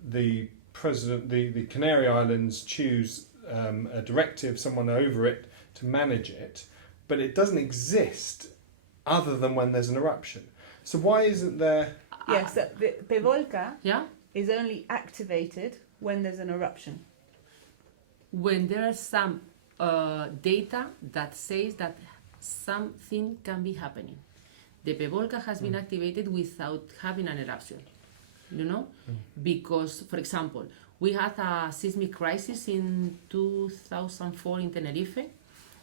the president, the Canary Islands choose a directive, someone over it to manage it, but it doesn't exist other than when there's an eruption. So why isn't there? Yes, the Pavolka is only activated when there's an eruption. When there are some data that says that something can be happening. The Pavolka has been activated without having an eruption, because, for example, we had a seismic crisis in 2004 in Tenerife,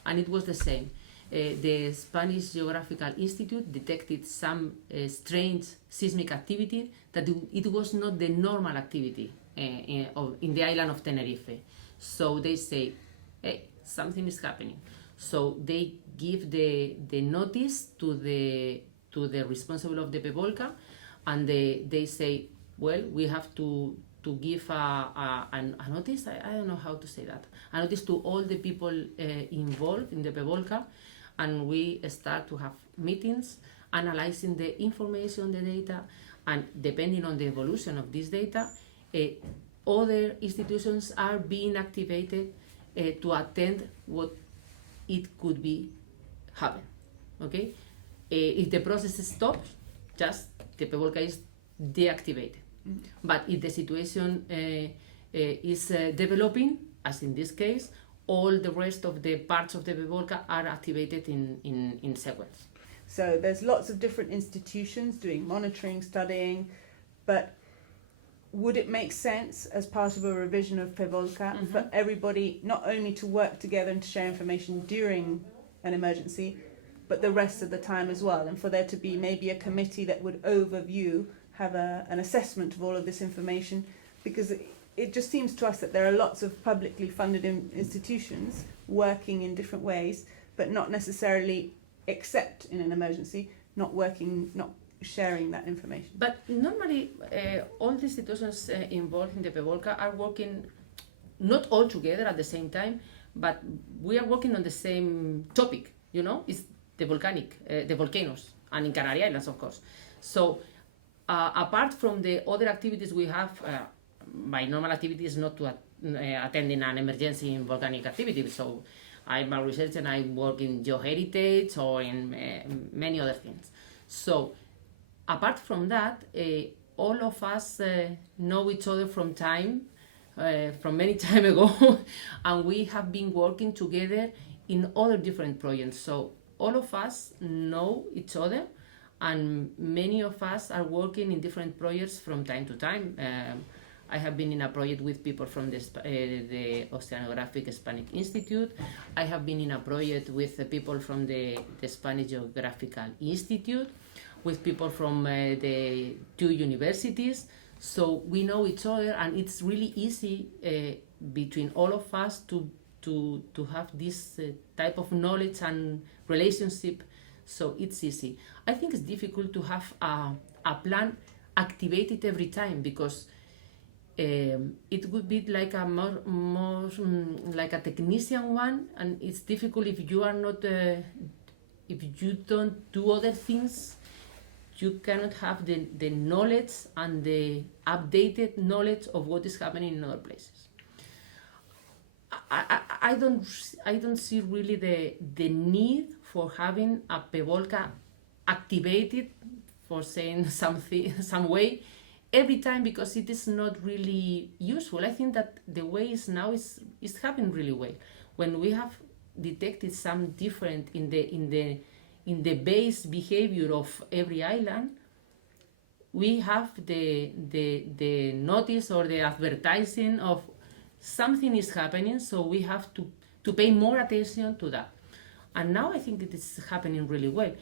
and it was the same. The Spanish Geographical Institute detected some strange seismic activity that it was not the normal activity in the island of Tenerife. So they say, hey, something is happening. So they give the notice to the responsible of the Pavolka, and they say, well, we have to give a notice. I don't know how to say that. A notice to all the people involved in the Pavolka, and we start to have meetings analyzing the information, the data, and depending on the evolution of this data, other institutions are being activated to attend what it could be happen. Okay, If the process stops, just the PVOLCA is deactivated. But if the situation is developing, as in this case, all the rest of the parts of the PVOLCA are activated in sequence. So there's lots of different institutions doing monitoring, studying, but would it make sense as part of a revision of PVOLCA for everybody not only to work together and to share information during an emergency, but the rest of the time as well, and for there to be maybe a committee that would overview, have an assessment of all of this information, because it just seems to us that there are lots of publicly funded institutions working in different ways, but not necessarily, except in an emergency, not sharing that information. But normally, all the institutions involved in the PVOLCA are working not all together at the same time, but we are working on the same topic. It's the volcanoes, and in Canary Islands, of course. So, apart from the other activities we have, my normal activity is not to attending an emergency in volcanic activity. So, I'm a researcher and I work in geoheritage or in many other things. So, apart from that, all of us know each other from many time ago, and we have been working together in other different projects. So all of us know each other, and many of us are working in different projects from time to time. I have been in a project with people from the Oceanographic Hispanic Institute. I have been in a project with people from the Spanish Geographical Institute, with people from the 2 universities. So we know each other, and it's really easy between all of us to have this type of knowledge and relationship. So it's easy. I think it's difficult to have a plan activated every time, because it would be like a more like a technician one, and it's difficult if you are not if you don't do other things. You cannot have the knowledge and the updated knowledge of what is happening in other places. I don't see really the need for having a PVOLCA activated, for saying some way, every time, because it is not really useful. I think that the way is now is happening really well. When we have detected some different in the base behavior of every island, we have the notice or the advertising of something is happening, so we have to pay more attention to that. And now I think it is happening really well.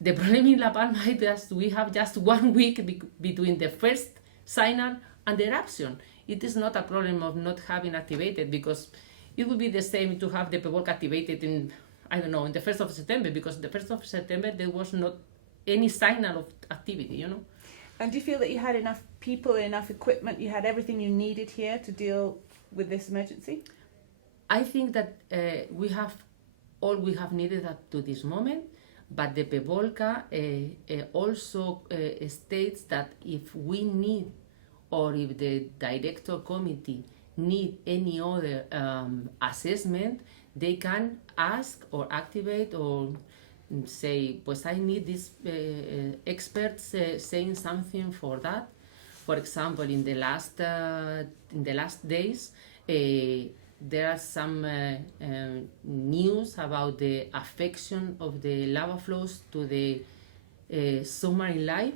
The problem in La Palma is that we have just 1 week between the first signal and the eruption. It is not a problem of not having activated, because it would be the same to have the PVOLCA activated in the 1st of September, because the 1st of September there was not any signal of activity, And do you feel that you had enough people, enough equipment, you had everything you needed here to deal with this emergency? I think that we have all we have needed up to this moment, but the PVOLCA also states that if we need, or if the director committee need any other assessment, they can ask or activate or say, pues I need these experts saying something for that. For example, in the last days, there are some news about the affection of the lava flows to the submarine life.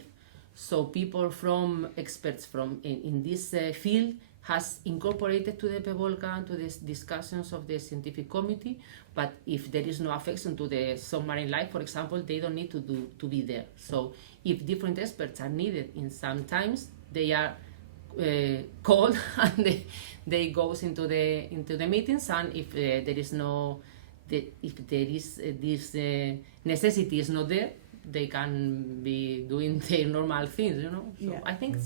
So people from experts from in this field has incorporated to the PVOLCA and to the discussions of the scientific committee. But if there is no affection to the submarine life, for example, they don't need to be there. So if different experts are needed in some times, they are called and they goes into the meetings, and if there is this necessity is not there, they can be doing their normal things, So yeah. I think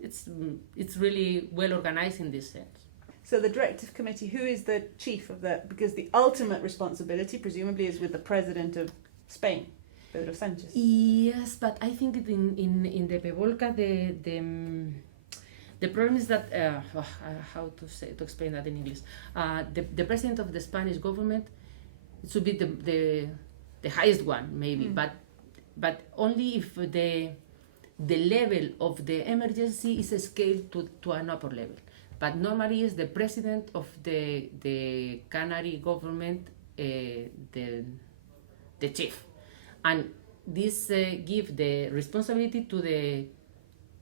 it's really well organized in this sense. So the directive committee, who is the chief of that? Because the ultimate responsibility presumably is with the president of Spain, Nieves Sanchez. Yes, but I think in the PVOLCA the problem is that how to explain that in English. The president of the Spanish government, it should be the highest one maybe, but but only if the level of the emergency is scaled to an upper level. But normally is the president of the Canary government, the chief, and this give the responsibility to the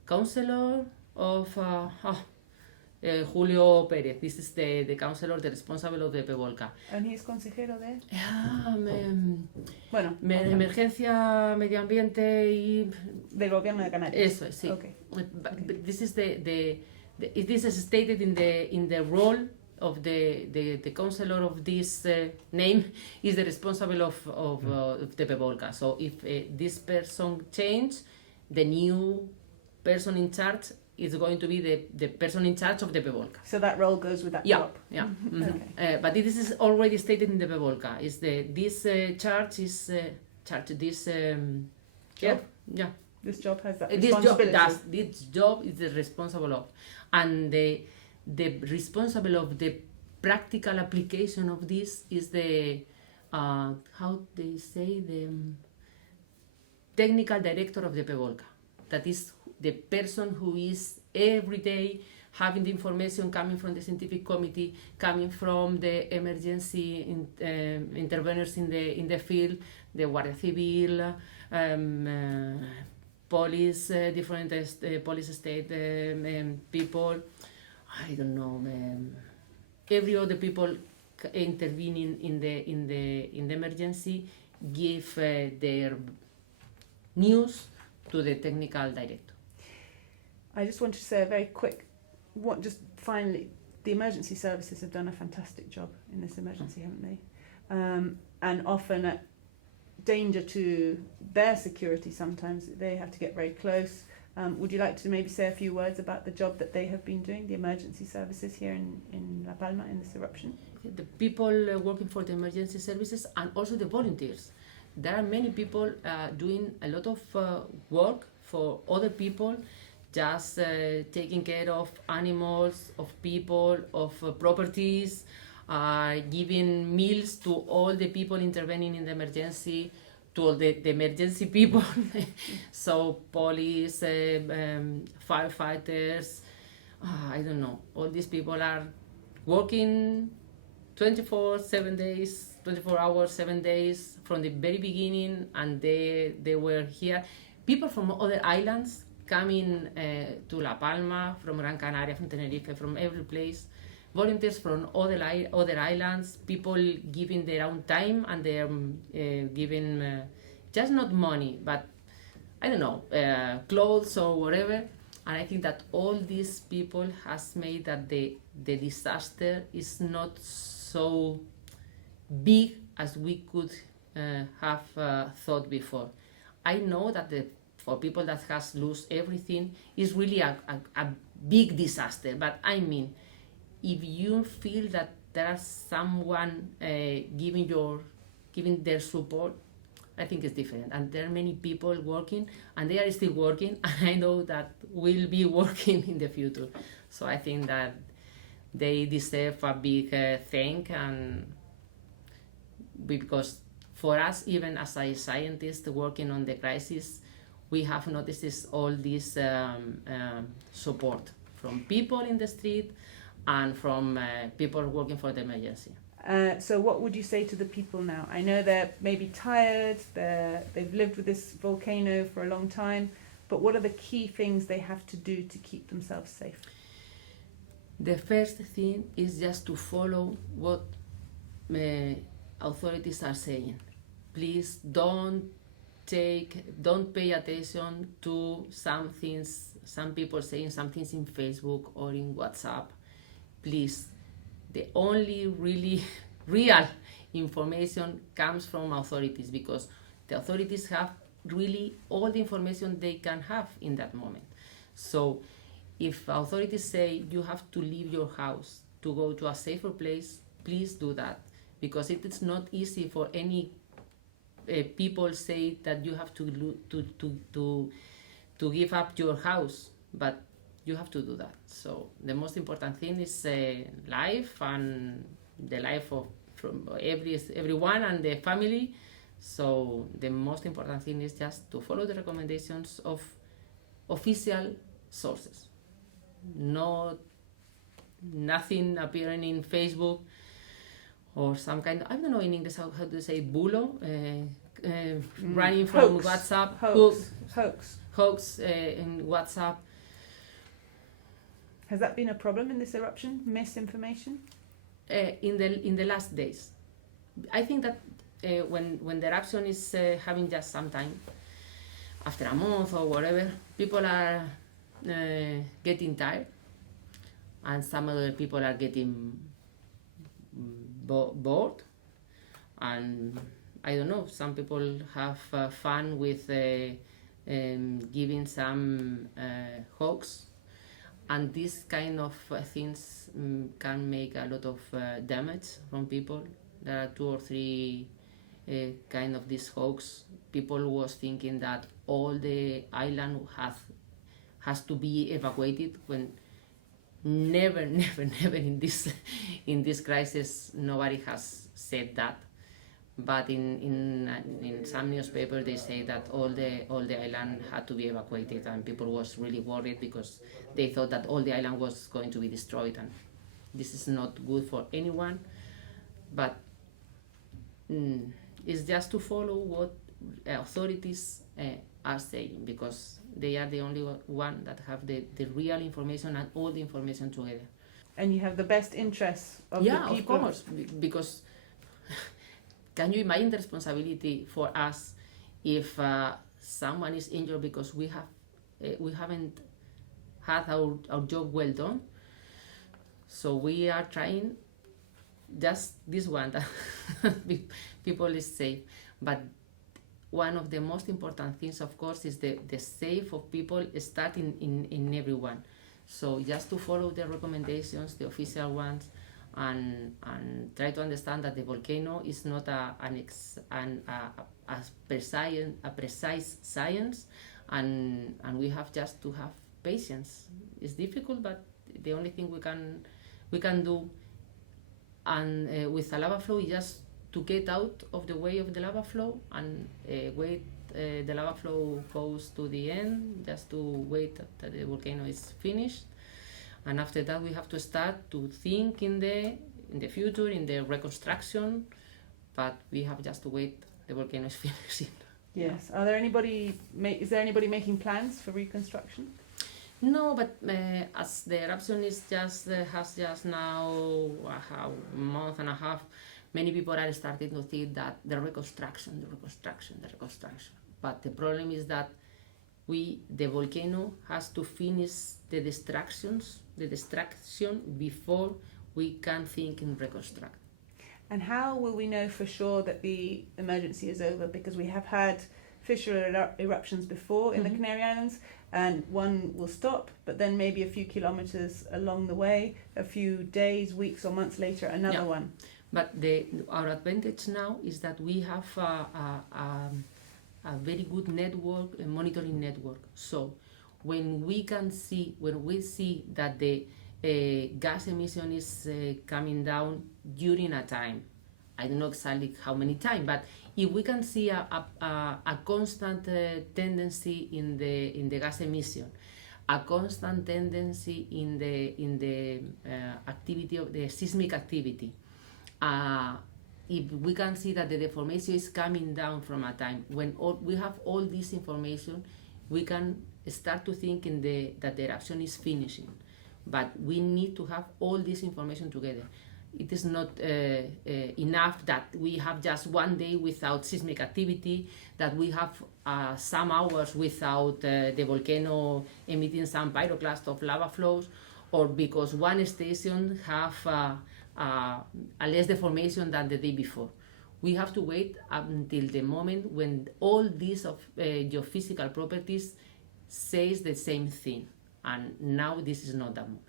councillor of Julio Pérez. This is the councillor, the responsible of the Pevolca. And he's consejero de... Bueno, emergencia, medio ambiente y... Del gobierno de Canarias. Eso es, sí. Okay. But this is it is stated in the role of the councillor of this name is the responsible of the Pevolca. So if this person change, the new person in charge is going to be the person in charge of the Pevolca. So that role goes with that job. Yeah. Mm-hmm. Okay. But this is already stated in the Pevolca. Is this charge is this Job? Yeah. This job has that This job is the responsible of, and the responsible of the practical application of this is the how they say, the technical director of the Pevolca. That is the person who is every day having the information coming from the scientific committee, coming from the emergency interveners in the field, the Guardia Civil, police, different police state people, I don't know, every other people intervening in the emergency give their news to the technical director. I just want to say a very quick, finally, the emergency services have done a fantastic job in this emergency, haven't they? And often at danger to their security, sometimes they have to get very close. Would you like to maybe say a few words about the job that they have been doing, the emergency services here in La Palma in this eruption? The people working for the emergency services and also the volunteers. There are many people doing a lot of work for other people, just taking care of animals, of people, of properties, giving meals to all the people intervening in the emergency, to all the emergency people. So police, firefighters, I don't know, all these people are working 24 hours, 7 days from the very beginning, and they were here. People from other islands coming to La Palma, from Gran Canaria, from Tenerife, from every place. Volunteers from other islands, people giving their own time, and they're giving just not money, but I don't know, clothes or whatever. And I think that all these people has made that the disaster is not so big as we could have thought before. I know that for people that has lost everything, is really a big disaster. But I mean, if you feel that there is someone giving their support, I think it's different. And there are many people working, and they are still working, and I know that will be working in the future. So I think that they deserve a big thank, and because for us, even as a scientist working on the crisis, we have noticed all this support from people in the street and from people working for the emergency. So what would you say to the people now? I know they're maybe tired, they've lived with this volcano for a long time, but what are the key things they have to do to keep themselves safe? The first thing is just to follow what authorities are saying. Please don't pay attention to some people saying some things in Facebook or in WhatsApp. Please, the only really real information comes from authorities, because the authorities have really all the information they can have in that moment. So if authorities say you have to leave your house to go to a safer place, please do that, because it is not easy for any people say that you have to give up your house, but you have to do that. So the most important thing is life, and the life of from everyone and the family. So the most important thing is just to follow the recommendations of official sources. Nothing appearing in Facebook or some kind of, I don't know in English how to say bulo, running from Hoax. WhatsApp, Hoax. In WhatsApp. Has that been a problem in this eruption? Misinformation? In the last days, I think that when the eruption is having just some time, after a month or whatever, people are getting tired, and some other people are getting bored, and I don't know. Some people have fun with giving some hoax. And this kind of things can make a lot of damage from people. There are 2 or 3 kind of this hoax. People was thinking that all the island has to be evacuated when never in this crisis nobody has said that. But in some newspaper they say that all the island had to be evacuated, and people was really worried because they thought that all the island was going to be destroyed, and this is not good for anyone. But it's just to follow what authorities are saying, because they are the only one that have the real information and all the information together. And you have the best interests of the people. Yeah, of course, because can you imagine the responsibility for us if someone is injured because we haven't had our job well done? So we are trying just this one that people is safe. But one of the most important things, of course, is the safe of people starting in everyone. So just to follow the recommendations, the official ones, and try to understand that the volcano is not a precise science, and we have just to have patience. It's difficult, but the only thing we can do, and with a lava flow, is just to get out of the way of the lava flow and wait. The lava flow goes to the end, just to wait that the volcano is finished. And after that, we have to start to think in the future, in the reconstruction, but we have just to wait. The volcano is finishing. Yes. Is there anybody making plans for reconstruction? No, but as the eruption is has just now a month and a half, many people are starting to think that the reconstruction. But the problem is that the volcano has to finish the destruction before we can think in reconstruct. And how will we know for sure that the emergency is over? Because we have had fissure eruptions before in the Canary Islands, and one will stop, but then maybe a few kilometers along the way, a few days, weeks or months later, another one. But our advantage now is that we have a very good network, a monitoring network. So when we see that the gas emission is coming down during a time, I don't know exactly how many times, but if we can see a constant tendency in the gas emission, a constant tendency in the activity of the seismic activity, if we can see that the deformation is coming down from a time when we have all this information, we can start to think that the eruption is finishing. But we need to have all this information together. It is not enough that we have just one day without seismic activity, that we have some hours without the volcano emitting some pyroclast of lava flows, or because one station have a less deformation than the day before. We have to wait until the moment when all these geophysical properties says the same thing, and now this is not that much.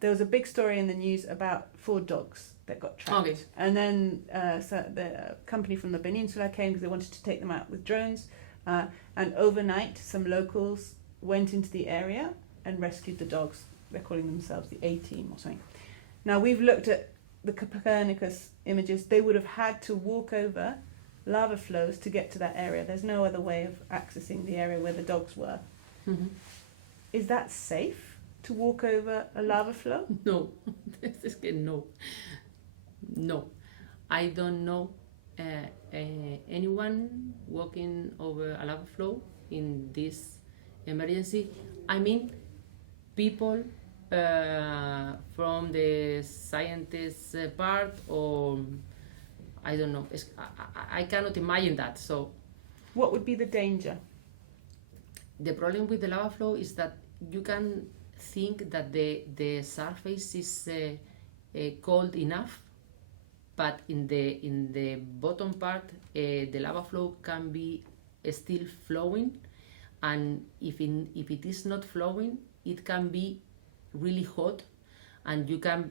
There was a big story in the news about 4 dogs that got trapped. Okay. And then so the company from the peninsula came because they wanted to take them out with drones. And overnight, some locals went into the area and rescued the dogs. They're calling themselves the A-Team or something. Now, we've looked at the Copernicus images. They would have had to walk over lava flows to get to that area. There's no other way of accessing the area where the dogs were. Mhm. Is that safe to walk over a lava flow? No, es que no. No, I don't know anyone walking over a lava flow in this emergency. I mean, people from the scientist part, or I don't know. I cannot imagine that. So What would be the danger? the problem with the lava flow is that you can think that the surface is cold enough, but in the bottom part the lava flow can be still flowing, and if it is not flowing, it can be really hot, and you can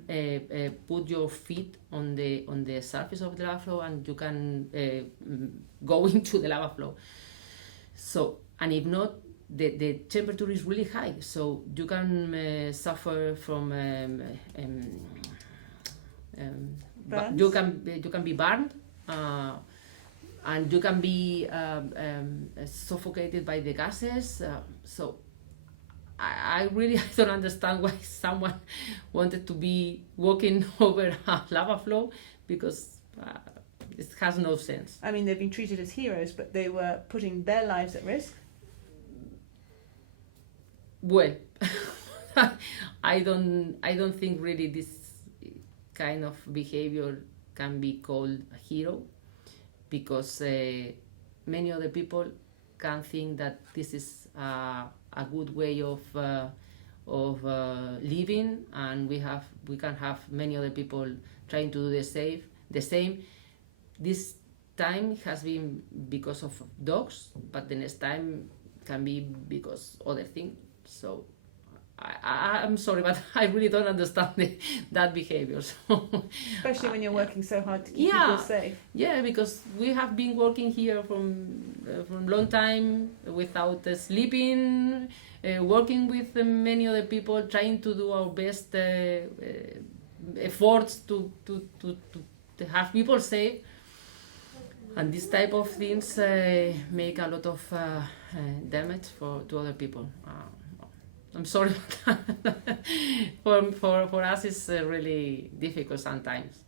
put your feet on the surface of the lava flow, and you can go into the lava flow. So, and if not, the temperature is really high, so you can suffer from Burns? you can be burned, and you can be suffocated by the gases. So I really don't understand why someone wanted to be walking over a lava flow, because it has no sense. I mean, they've been treated as heroes, but they were putting their lives at risk. Well, I don't think really this kind of behavior can be called a hero, because many other people can think that this is a good way of living, and we can have many other people trying to do the same. This time has been because of dogs, but the next time can be because other things. So I'm sorry, but I really don't understand that behavior. So, Especially when you're working so hard to keep Yeah. people safe. yeah, because we have been working here from long time without sleeping, working with many other people, trying to do our best efforts to have people safe, and this type of things make a lot of damage to other people. I'm sorry, for us it's really difficult sometimes.